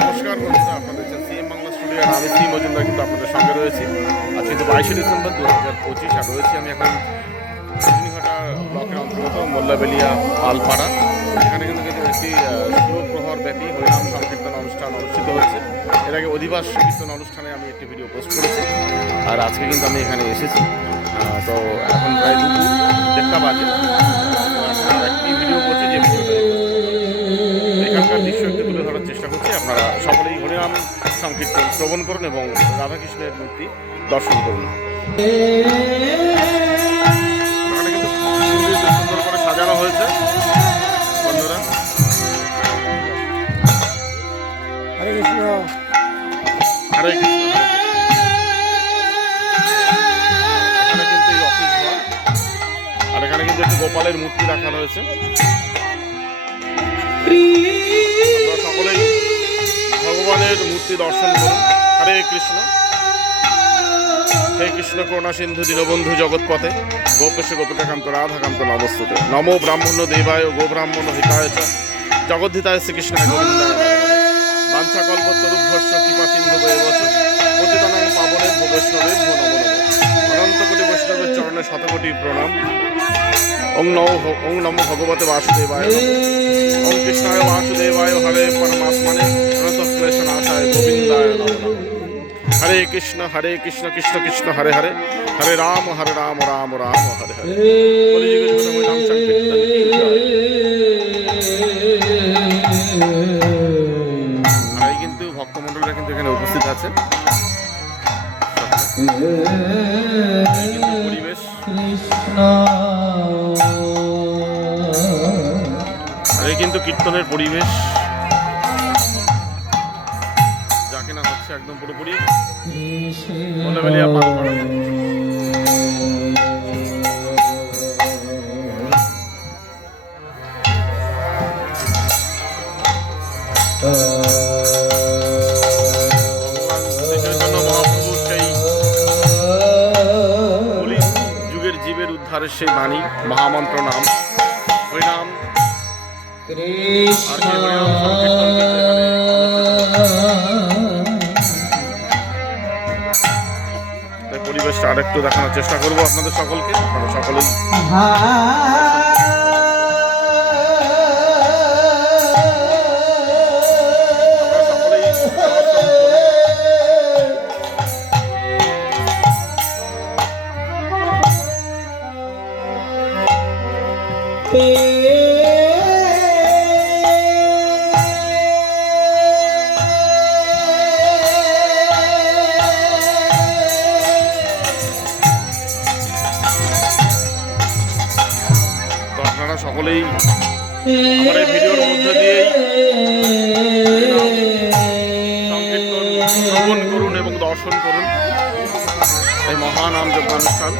নমস্কার বন্ধুরা, আপনাদের সিএম বাংলা স্টুডিও আর আমি সি মজুমদার কিন্তু আপনাদের সঙ্গে রয়েছি। আজ কিন্তু 22শে ডিসেম্বর 2025 আর রয়েছি আমি এখন ঘাটা ব্লকের অন্তর্গত মোল্লাবেলিয়া পালপাড়া। এখানে কিন্তু একটি সুপ্রহর ব্যাপী হরিনাম সংকীর্তন অনুষ্ঠান অনুষ্ঠিত হচ্ছে। এর আগে অধিবাস কীর্তন অনুষ্ঠানে আমি একটি ভিডিও পোস্ট করেছি, আর আজকে কিন্তু আমি এখানে এসেছি। তো এখন প্রায় দুপুর 1টা বাজে। একটি ভিডিও করছি, যে ভিডিওটা এখানকার দৃশ্য একটু তুলে ধরার চেষ্টা করছি। আপনারা সকলেই হরিনাম সংকীর্তন শ্রবণ করুন এবং রাধাকৃষ্ণের মূর্তি দর্শন করুন। এখানে কিন্তু সুন্দর করে সাজানো হয়েছে বন্ধুরা। হরে কৃষ্ণ। হরে কৃষ্ণ। এখানে কিন্তু এই অফিস ঘর, আর এখানে কিন্তু একটি গোপালের মূর্তি রাখা রয়েছে। আপনারা সকলেই ভগবানের মূর্তি দর্শন করুন। হরে কৃষ্ণ। হে কৃষ্ণ করুণা সিন্ধু দীনবন্ধু জগৎপথে গোপেশ গোপিকাকান্ত রাধাকান্ত নমস্তুতে। নমো ব্রাহ্মণ্য দেবায় গো ব্রাহ্মণ হিতায় চ জগদ্ধিতায় শ্রীকৃষ্ণায় গোবিন্দায় বাঞ্ছাকল্পতরুভ্যস্য কৃপা সিন্ধুবে বচ পতিতানাং পাবনে বৈষ্ণবে নমো নমঃ। অনন্ত কোটি বৈষ্ণবের চরণে শতকোটি প্রণাম। ওং নমো ভগবতে বাসুদেবায় ওং কৃষ্ণায় বাসুদেবায় হরে পরমাত্মনে প্রণত ক্লেশনাশায় গোবিন্দায় নমঃ। হরে কৃষ্ণ কৃষ্ণ কৃষ্ণ হরে হরে, হরে রাম রাম রাম হরে হরে। আর এই কিন্তু ভক্তমণ্ডলীরা কিন্তু এখানে উপস্থিত আছে। পরিবেশ আর এই কিন্তু কীর্তনের পরিবেশ, যা কিনা হচ্ছে একদম পুরোপুরি মোল্লাবেলিয়া পালপাড়া। ভগবান শ্রীচৈতন্য মহাপ্রভু সেই কলি যুগের জীবের উদ্ধারের সেই বাণী মহামন্ত্র নাম হরিনাম, আর সেই হরিনাম সংকীর্তন কিন্তু এখানে পরিবেশটা আরেকটু দেখানোর চেষ্টা করবো আপনাদের সকলকে। আপনারা সকলেই সকলেই আমার এই ভিডিওর মধ্যে দিয়েই সংকীর্তন শ্রবণ করুন এবং দর্শন করুন এই মহানাম যজ্ঞানুষ্ঠান।